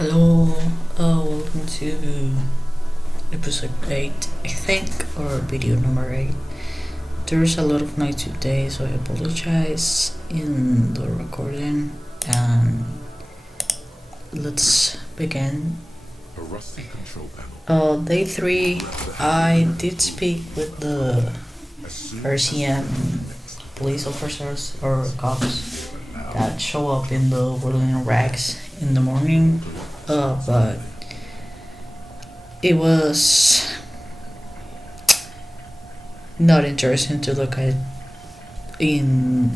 Hello, welcome to episode 8, I think, or video number 8. There's a lot of noise today, so I apologize in the recording. And let's begin. Day 3, I did speak with the RCM police officers or cops that show up in the Berlin racks in the morning, but it was not interesting to look at in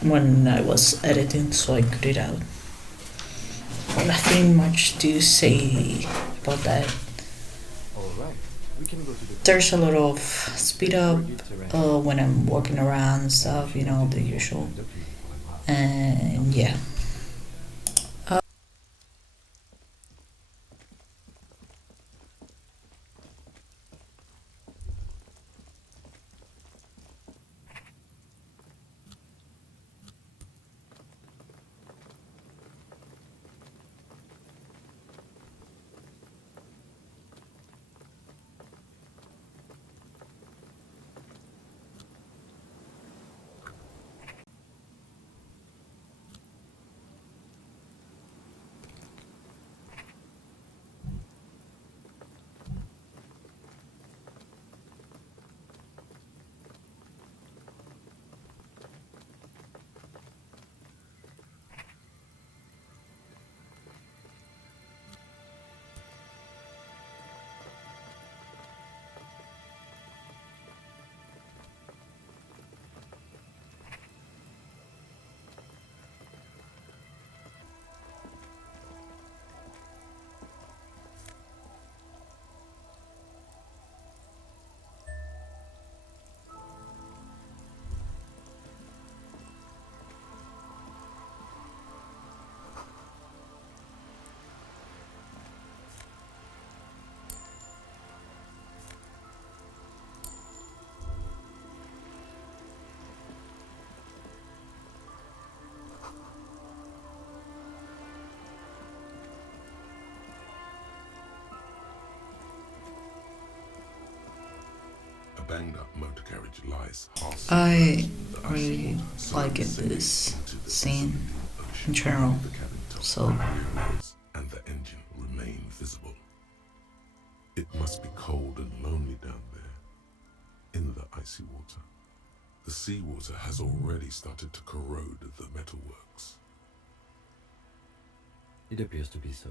when I was editing, so I cut it out. Nothing much to say about that. There's a lot of speed up when I'm walking around and stuff, the usual. And yeah. A banged up motor carriage lies half. I really like this scene in general, so and the engine remain visible. It must be cold and lonely down there in the icy water. The seawater has already started to corrode the metalworks. It appears to be so.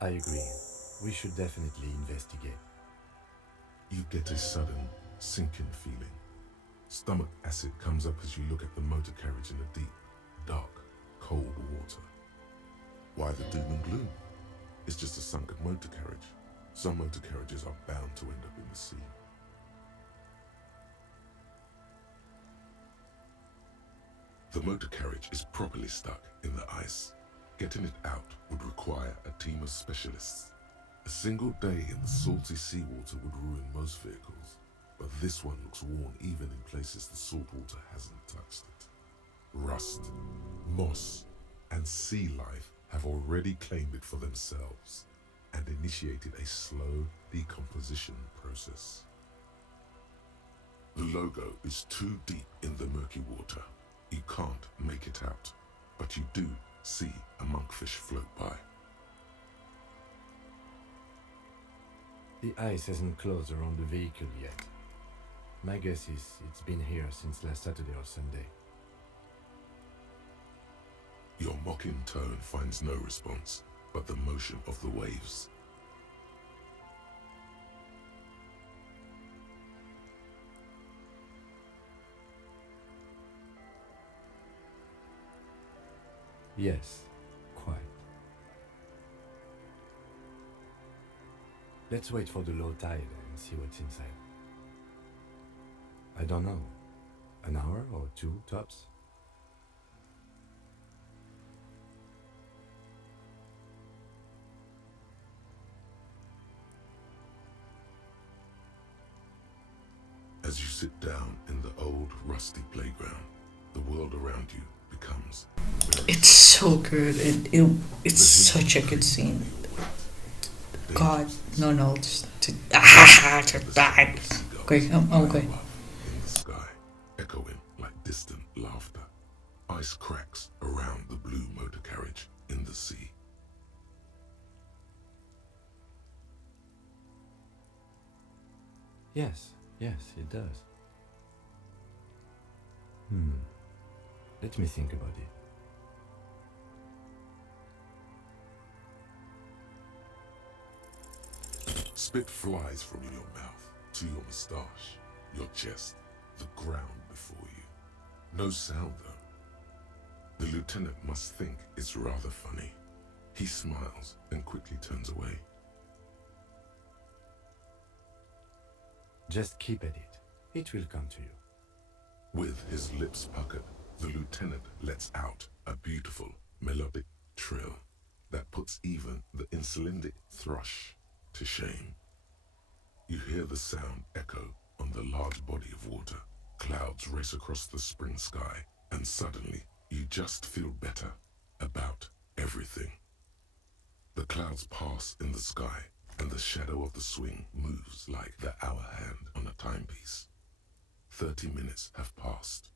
I agree. We should definitely investigate. You get a sudden sinking feeling. Stomach acid comes up as you look at the motor carriage in the deep, dark, cold water. Why the doom and gloom? It's just a sunken motor carriage. Some motor carriages are bound to end up in the sea. The motor carriage is properly stuck in the ice. Getting it out would require a team of specialists. A single day in the salty seawater would ruin most vehicles, but this one looks worn even in places the salt water hasn't touched it. Rust, moss, and sea life have already claimed it for themselves and initiated a slow decomposition process. The logo is too deep in the murky water. You can't make it out, but you do see a monkfish float by. The ice hasn't closed around the vehicle yet. My guess is it's been here since last Saturday or Sunday. Your mocking tone finds no response but the motion of the waves. Yes, quite. Let's wait for the low tide and see what's inside. I don't know. An hour or two, tops? As you sit down in the old, rusty playground, the world around you becomes comes. It's so good. It's such a good scene. God, no, just die. Okay, I'm okay. In the sky, echoing like distant laughter. Ice cracks around the blue motor carriage in the sea. Yes, it does. Let me think about it. Spit flies from your mouth to your moustache, your chest, the ground before you. No sound though. The lieutenant must think it's rather funny. He smiles and quickly turns away. Just keep at it. It will come to you. With his lips puckered, the lieutenant lets out a beautiful melodic trill that puts even the insulindic thrush to shame. You hear the sound echo on the large body of water. Clouds race across the spring sky, and suddenly you just feel better about everything. The clouds pass in the sky, and the shadow of the swing moves like the hour hand on a timepiece. 30 minutes have passed.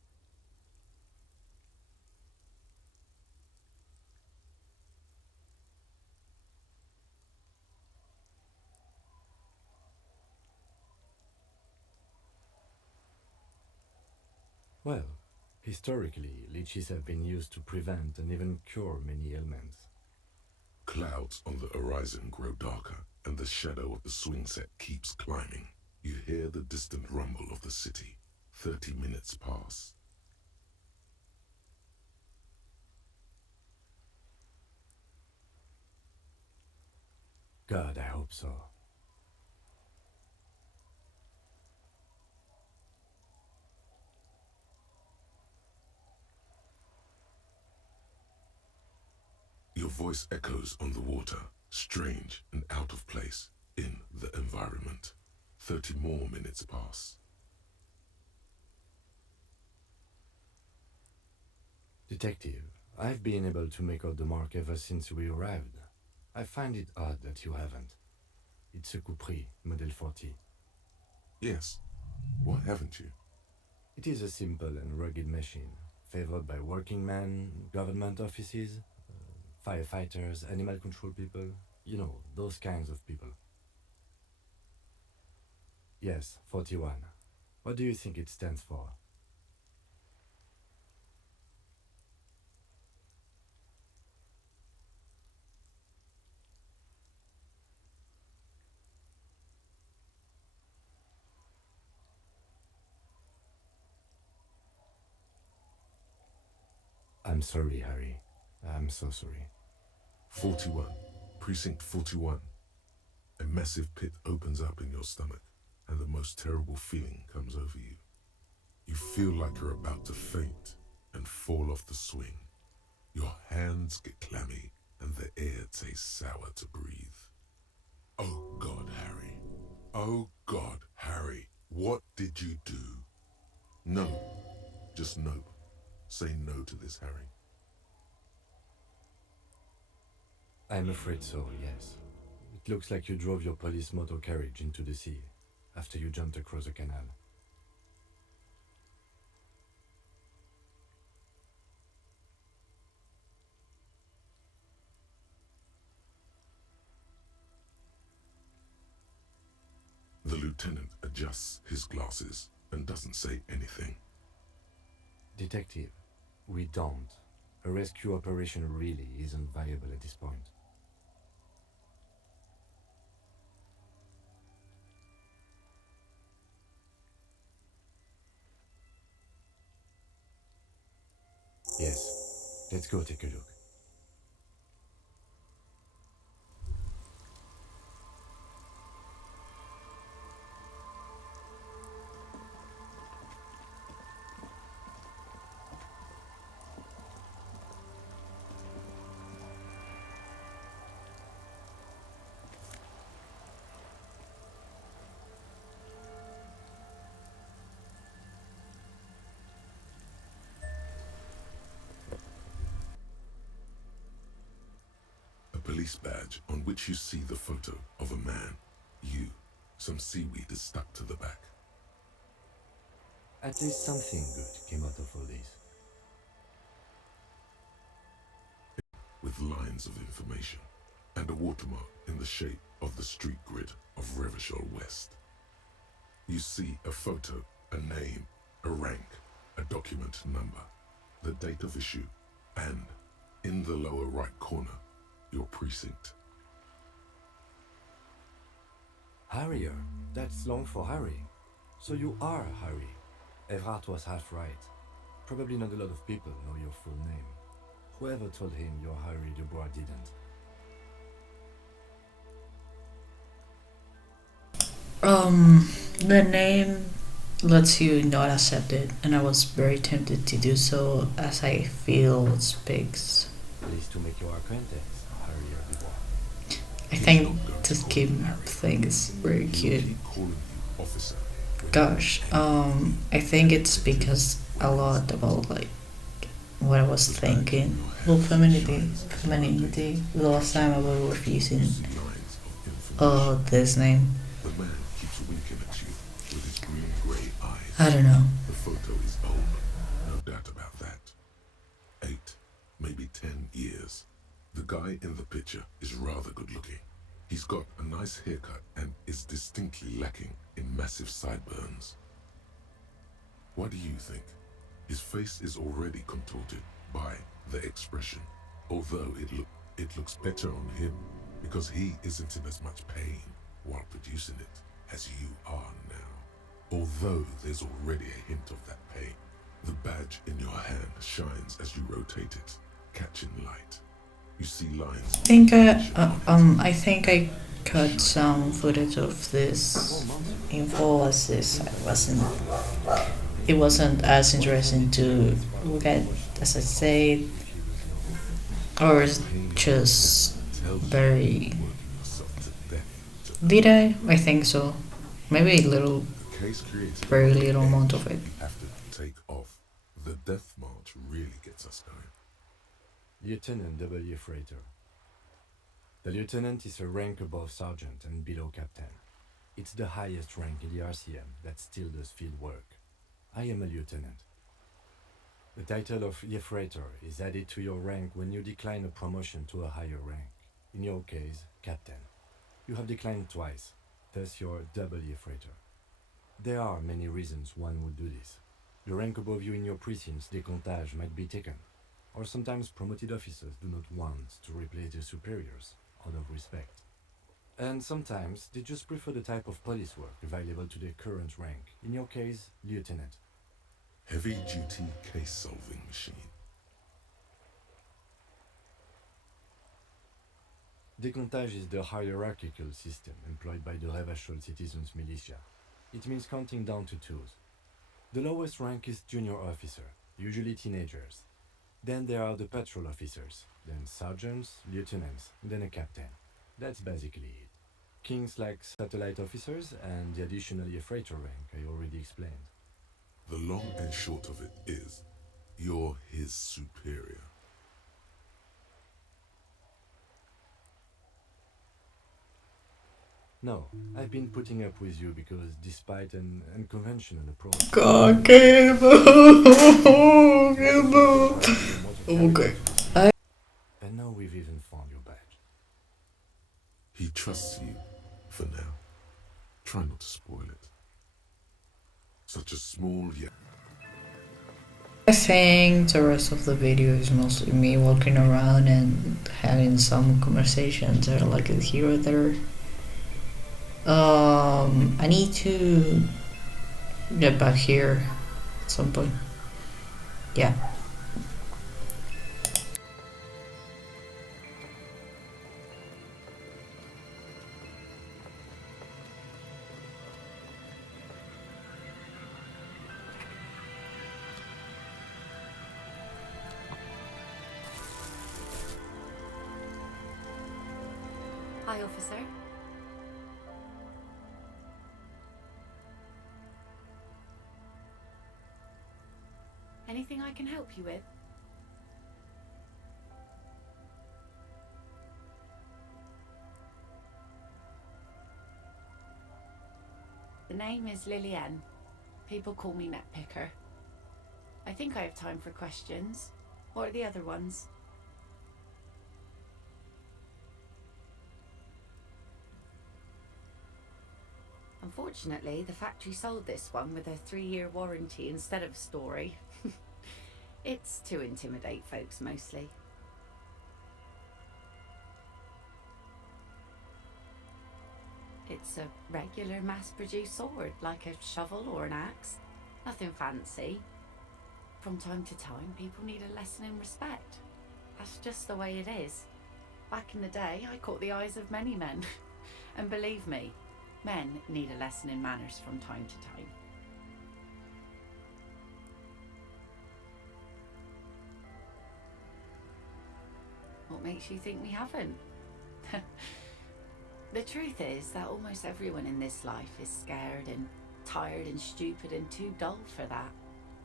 Well, historically, leeches have been used to prevent and even cure many ailments. Clouds on the horizon grow darker, and the shadow of the swing set keeps climbing. You hear the distant rumble of the city. 30 minutes pass. God, I hope so. Your voice echoes on the water, strange and out of place in the environment. 30 more minutes pass. Detective, I've been able to make out the mark ever since we arrived. I find it odd that you haven't. It's a Coupris, Model 40. Yes, why haven't you? It is a simple and rugged machine, favored by working men, government offices, firefighters, animal control people, you know, those kinds of people. Yes, 41. What do you think it stands for? I'm sorry, Harry. I'm so sorry. 41. Precinct 41. A massive pit opens up in your stomach, and the most terrible feeling comes over you. You feel like you're about to faint and fall off the swing. Your hands get clammy, and the air tastes sour to breathe. Oh God, Harry. Oh God, Harry. What did you do? No. Just nope. Say no to this, Harry. I'm afraid so, yes. It looks like you drove your police motor carriage into the sea after you jumped across the canal. The lieutenant adjusts his glasses and doesn't say anything. Detective, we don't. A rescue operation really isn't viable at this point. Yes, let's go take a look. police badge on which you see the photo of a man. Some seaweed is stuck to the back. At least something good came out of all this. With lines of information and a watermark in the shape of the street grid of Revachol West. You see a photo, a name, a rank, a document number, the date of issue, and, in the lower right corner, your precinct. Harrier, that's long for Harry. So you are Harry. Evrard was half right. Probably not a lot of people know your full name. Whoever told him you're Harry Dubois didn't. The name lets you not accept it, and I was very tempted to do so as I feel it speaks. Pleased to make your acquaintance, Harry Dubois. I think to keep things very cute. Gosh, I think it's because a lot about like what I was thinking. Well, femininity. The last time I was refusing this name. The man keeps winking at you with his green-grey eyes. I don't know. The photo is old, no doubt about that. 8, maybe 10 years. The guy in the picture is rather good-looking. He's got a nice haircut and is distinctly lacking in massive sideburns. What do you think? His face is already contorted by the expression, although it looks better on him because he isn't in as much pain while producing it as you are now. Although there's already a hint of that pain, the badge in your hand shines as you rotate it, catching light. You see lines. I think I cut some footage of this info as this. It wasn't as interesting to look at as I say, or just very. Did I? I think so. Maybe a little, very little amount of it. After take off, the death march really gets us going. Lieutenant W. Freighter. The lieutenant is a rank above sergeant and below captain. It's the highest rank in the RCM that still does field work. I am a lieutenant. The title of Freighter is added to your rank when you decline a promotion to a higher rank. In your case, captain. You have declined twice, thus you're W. Freighter. There are many reasons one would do this. The rank above you in your precinct's decontage might be taken, or sometimes promoted officers do not want to replace their superiors out of respect. And sometimes they just prefer the type of police work available to their current rank, in your case, lieutenant. Heavy-duty case-solving machine. Decontage is the hierarchical system employed by the Revachol Citizens Militia. It means counting down to 2s. The lowest rank is junior officer, usually teenagers. Then there are the patrol officers, then sergeants, lieutenants, then a captain. That's basically it. Kings like satellite officers and the additional freighter rank I already explained. The long and short of it is, you're his superior. No, I've been putting up with you because despite an unconventional approach... Okay. And now we've even found your badge. He trusts you, for now. Try not to spoil it. Such a small yet... I think the rest of the video is mostly me walking around and having some conversations that are like here or there. I need to get back here at some point. Yeah. Hi, officer. Anything I can help you with? name is Lillian. People call me Netpicker. I think I have time for questions. What are the other ones? Unfortunately, the factory sold this one with a 3-year warranty instead of a story. It's to intimidate folks mostly. It's a regular mass-produced sword, like a shovel or an axe. Nothing fancy. From time to time, people need a lesson in respect. That's just the way it is. Back in the day, I caught the eyes of many men. And believe me, men need a lesson in manners from time to time. What makes you think we haven't? The truth is that almost everyone in this life is scared and tired and stupid and too dull for that.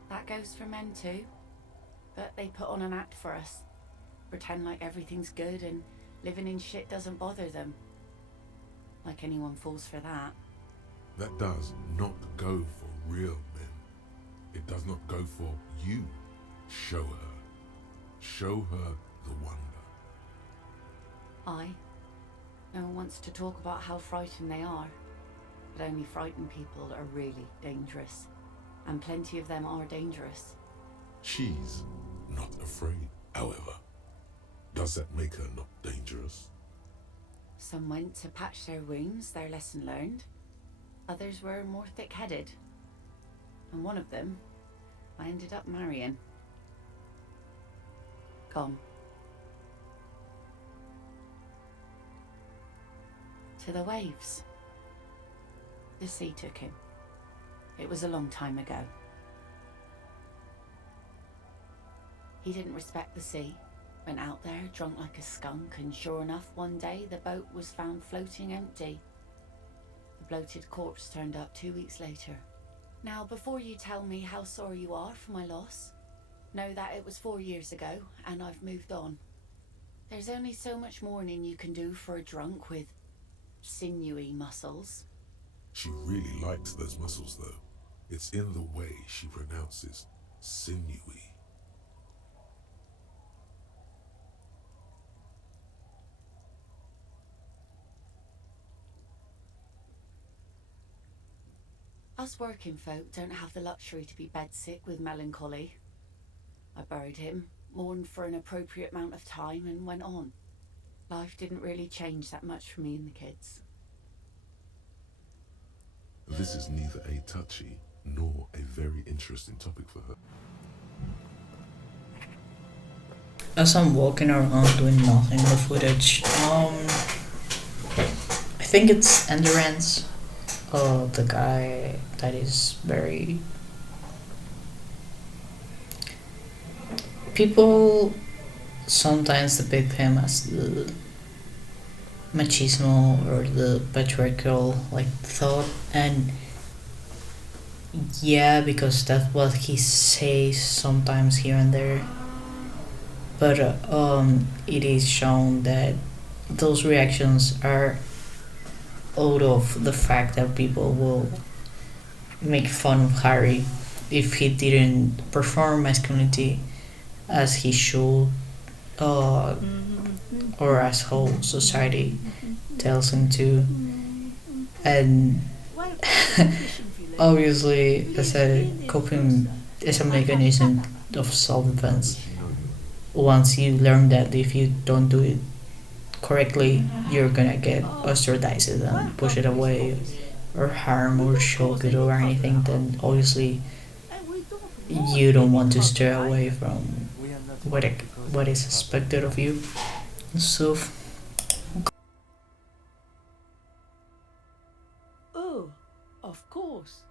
That goes for men too. But they put on an act for us. Pretend like everything's good and living in shit doesn't bother them. Like anyone falls for that. That does not go for real men. It does not go for you. Show her. Show her the wonder. No one wants to talk about how frightened they are. But only frightened people are really dangerous. And plenty of them are dangerous. She's not afraid, however. Does that make her not dangerous? Some went to patch their wounds, their lesson learned. Others were more thick-headed. And one of them, I ended up marrying. Gone. To the waves. The sea took him. It was a long time ago. He didn't respect the sea. Went out there, drunk like a skunk, and sure enough, one day the boat was found floating empty. The bloated corpse turned up 2 weeks later. Now, before you tell me how sorry you are for my loss, know that it was 4 years ago, and I've moved on. There's only so much mourning you can do for a drunk with sinewy muscles. She really likes those muscles, though. It's in the way she pronounces sinewy. Us working folk don't have the luxury to be bedsick with melancholy. I buried him, mourned for an appropriate amount of time, and went on. Life didn't really change that much for me and the kids. This is neither a touchy nor a very interesting topic for her. As I'm walking around doing nothing in the footage, I think it's Endurance, the guy that is very... People sometimes depict him as the machismo or the patriarchal thought, and yeah, because that's what he says sometimes here and there, but it is shown that those reactions are out of the fact that people will make fun of Harry if he didn't perform masculinity as he should, or as whole society tells him to. And obviously, as a mechanism of self-defense, once you learn that if you don't do it correctly, you're gonna get ostracized and push it away or harm or choke it or anything, then obviously you don't want to stray away from what is expected of you. So Oh, of course.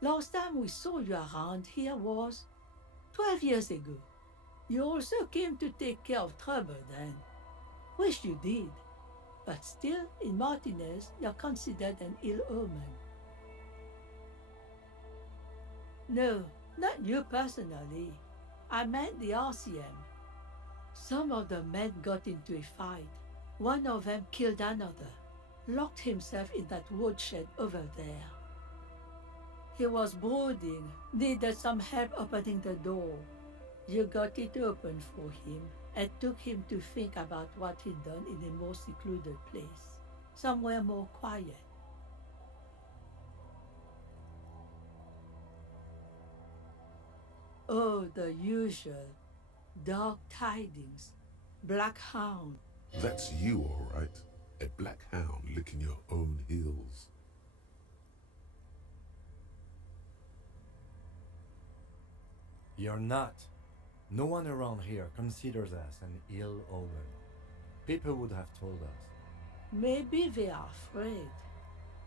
Last time we saw you around here was 12 years ago. You also came to take care of Trevor then. Wish you did. But still, in Martinez, you're considered an ill omen. No, not you personally. I meant the RCM. Some of the men got into a fight. One of them killed another, locked himself in that woodshed over there. He was brooding, needed some help opening the door. You got it open for him and took him to think about what he'd done in a more secluded place, somewhere more quiet. Oh, the usual. Dark tidings. Black hound. That's you, all right. A black hound licking your own heels. You're not. No one around here considers us an ill omen. People would have told us. Maybe they are afraid.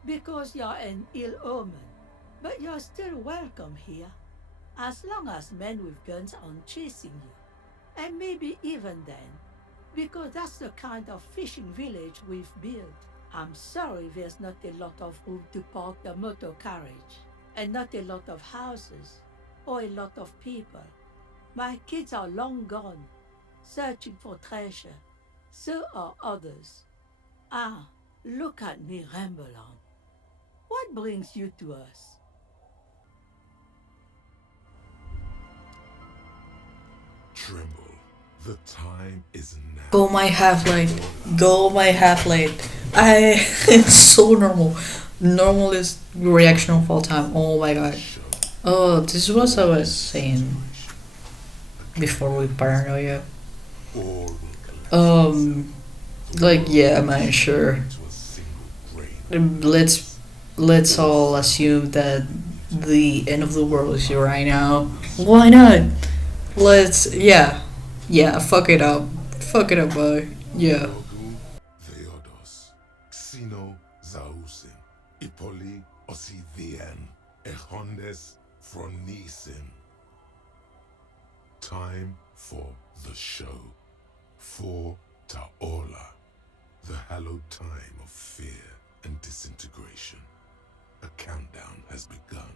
Because you're an ill omen. But you're still welcome here. As long as men with guns aren't chasing you. And maybe even then. Because that's the kind of fishing village we've built. I'm sorry there's not a lot of room to park the motor carriage. And not a lot of houses. Or a lot of people. My kids are long gone, searching for treasure. So are others. Ah, look at me ramble on. What brings you to us? Tremble. The time is now. Go my half-light. Go my half-light. It's so normal. Normalest reaction of all time. Oh my god. Oh, this is what I was saying before we paranoia. All will collapse Like yeah, man, sure. into a single grain. Let's all assume that the end of the world is here right now. Why not? Fuck it up, boy. Yeah. Logu, Theodos, Xeno, Zausin, Ipoli, Ossidian, Echondes, Phronisen. Time for the show. For Taola, the hallowed time of fear and disintegration. A countdown has begun.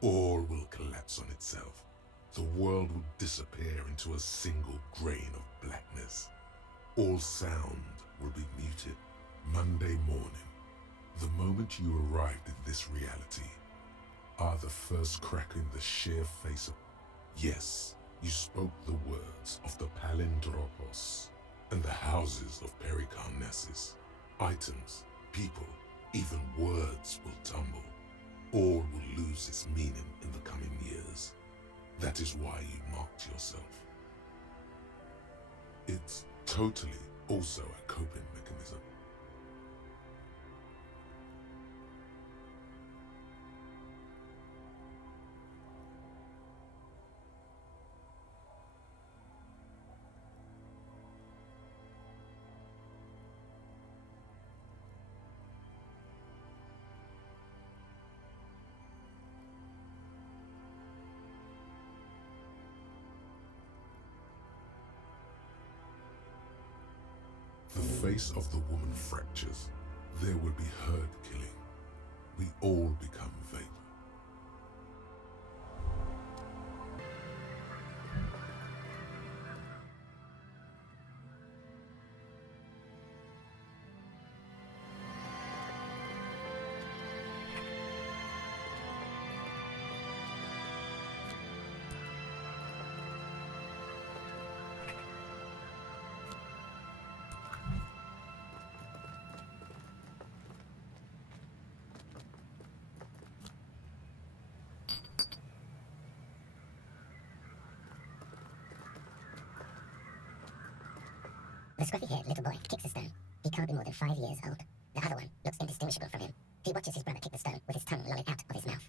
All will collapse on itself. The world will disappear into a single grain of blackness. All sound will be muted. Monday morning, the moment you arrived in this reality, are the first crack in the sheer face of... Yes, you spoke the words of the Palindropos and the houses of Pericarnassus. Items, people, even words will tumble. All will lose its meaning in the coming years. That is why you marked yourself. It's totally also a coping mechanism. The face of the woman fractures. There will be herd killing. We all become vapor. The scruffy-haired little boy kicks the stone. He can't be more than 5 years old. The other one looks indistinguishable from him. He watches his brother kick the stone with his tongue lolling out of his mouth.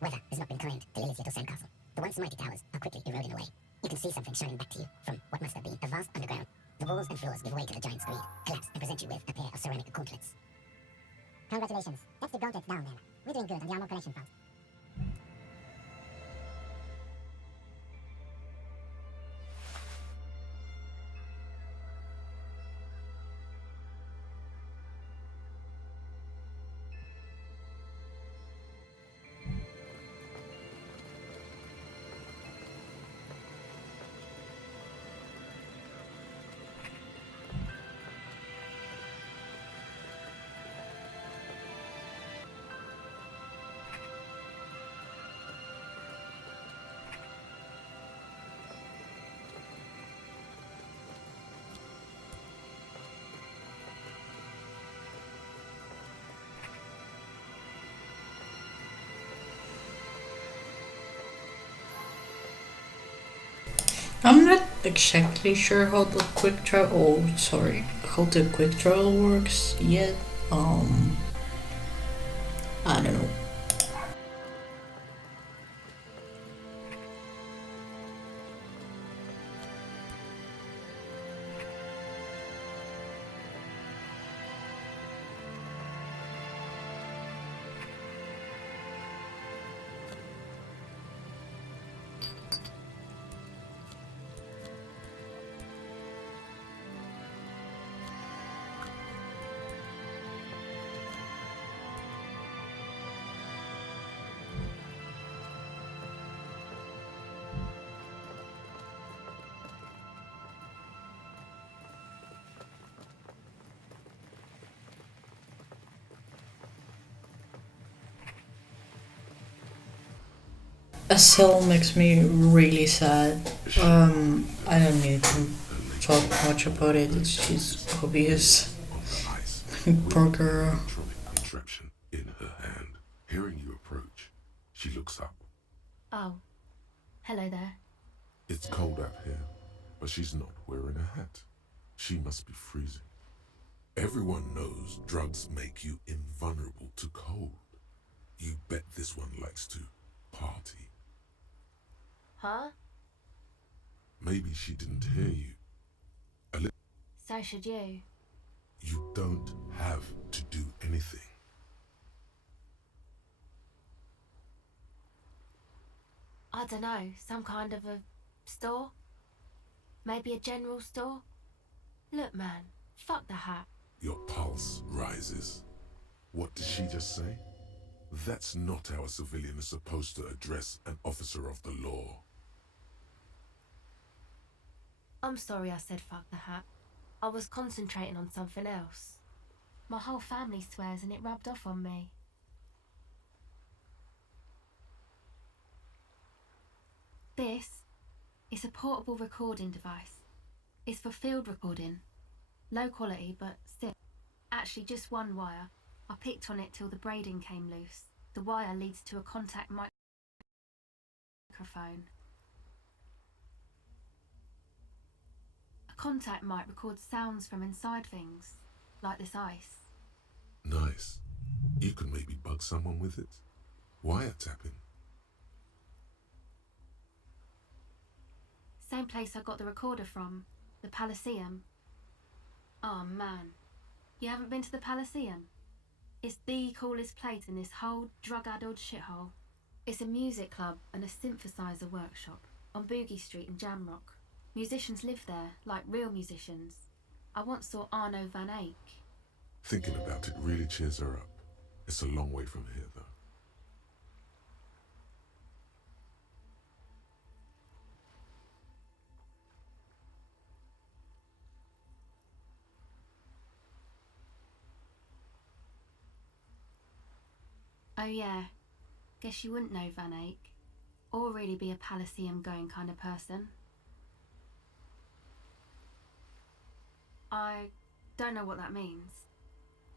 Weather has not been kind to Lily's little sandcastle. The once mighty towers are quickly eroding away. You can see something shining back to you from what must have been a vast underground. The walls and floors give way to the giant's greed, collapse and present you with a pair of ceramic gauntlets. Congratulations. That's the gauntlets down there. We're doing good on the armor collection front. I'm not exactly sure how the quick travel. Oh, sorry, how the quick travel works yet. I don't know. Estelle makes me really sad. I don't need to talk much about it. It's just obvious. On the ice, Poor girl. electronic contraption in her hand. Hearing you approach, she looks up. Oh. Hello there. It's cold out here, but she's not wearing a hat. She must be freezing. Everyone knows drugs make you invulnerable to cold. You bet this one likes to party. Huh? Maybe she didn't hear you. So should you. You don't have to do anything. I don't know, some kind of a store? Maybe a general store? Look, man, fuck the hat. Your pulse rises. What did she just say? That's not how a civilian is supposed to address an officer of the law. I'm sorry I said fuck the hat. I was concentrating on something else. My whole family swears and it rubbed off on me. This is a portable recording device. It's for field recording. Low quality, but still. Actually, just one wire. I picked on it till the braiding came loose. The wire leads to a contact microphone. A contact mic records sounds from inside things, like this ice. Nice. You can maybe bug someone with it. Wiretapping. Same place I got the recorder from, the Palaceum. Oh man, you haven't been to the Palaceum? It's the coolest place in this whole drug-addled shithole. It's a music club and a synthesizer workshop on Boogie Street in Jamrock. Musicians live there, like real musicians. I once saw Arno van Eyck. Thinking about it really cheers her up. It's a long way from here, though. Oh yeah, guess you wouldn't know Van Eyck, or really be a Palaceum going kind of person. I don't know what that means.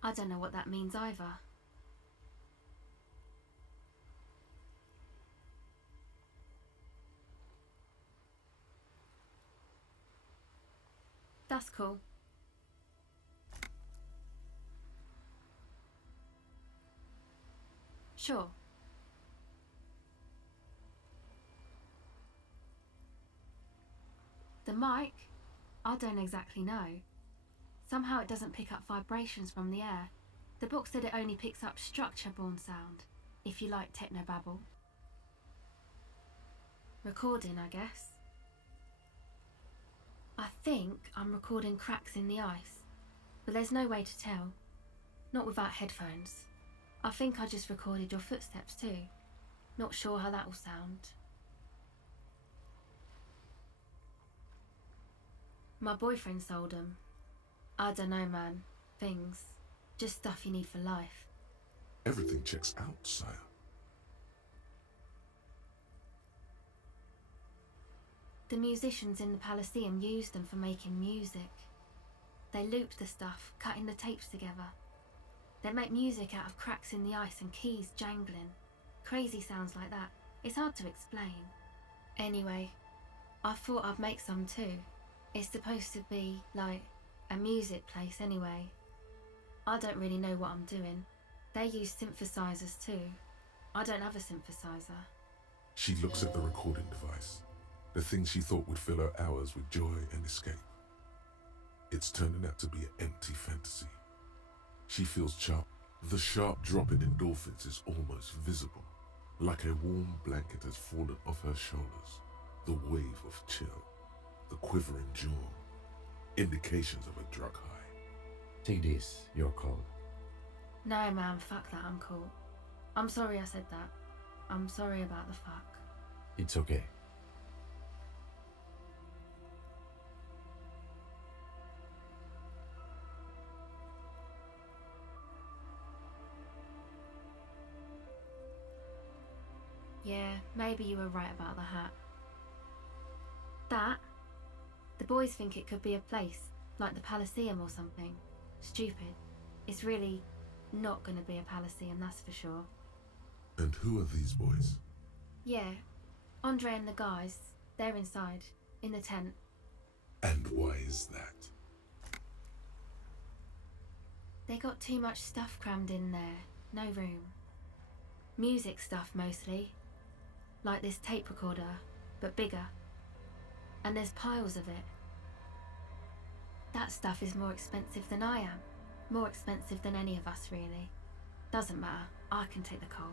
I don't know what that means either. That's cool. Sure. mic? I don't exactly know. Somehow it doesn't pick up vibrations from the air. The book said it only picks up structure-borne sound, if you like technobabble. Recording, I guess. I think I'm recording cracks in the ice, but there's no way to tell. Not without headphones. I think I just recorded your footsteps too. Not sure how that will sound. My boyfriend sold them. I don't know, man. Things. Just stuff you need for life. Everything checks out, sire. The musicians in the Palaceum used them for making music. They looped the stuff, cutting the tapes together. They make music out of cracks in the ice and keys jangling. Crazy sounds like that. It's hard to explain. Anyway, I thought I'd make some too. It's supposed to be, like, a music place anyway. I don't really know what I'm doing. They use synthesizers too. I don't have a synthesizer. She looks at the recording device, the thing she thought would fill her hours with joy and escape. It's turning out to be an empty fantasy. She feels sharp. The sharp drop in endorphins is almost visible, like a warm blanket has fallen off her shoulders. The wave of chill, the quivering jaw, indications of a drug high. Take this, you're cold. No, man, fuck that, I'm cool. I'm sorry I said that. I'm sorry about the fuck. It's okay. Yeah, maybe you were right about the hat. That? The boys think it could be a place, like the Palaceum or something. Stupid. It's really not gonna be a Palaceum, that's for sure. And who are these boys? Yeah, Andre and the guys, they're inside, in the tent. And why is that? They got too much stuff crammed in there, no room. Music stuff mostly. Like this tape recorder, but bigger. And there's piles of it. That stuff is more expensive than I am. More expensive than any of us, really. Doesn't matter, I can take the cold.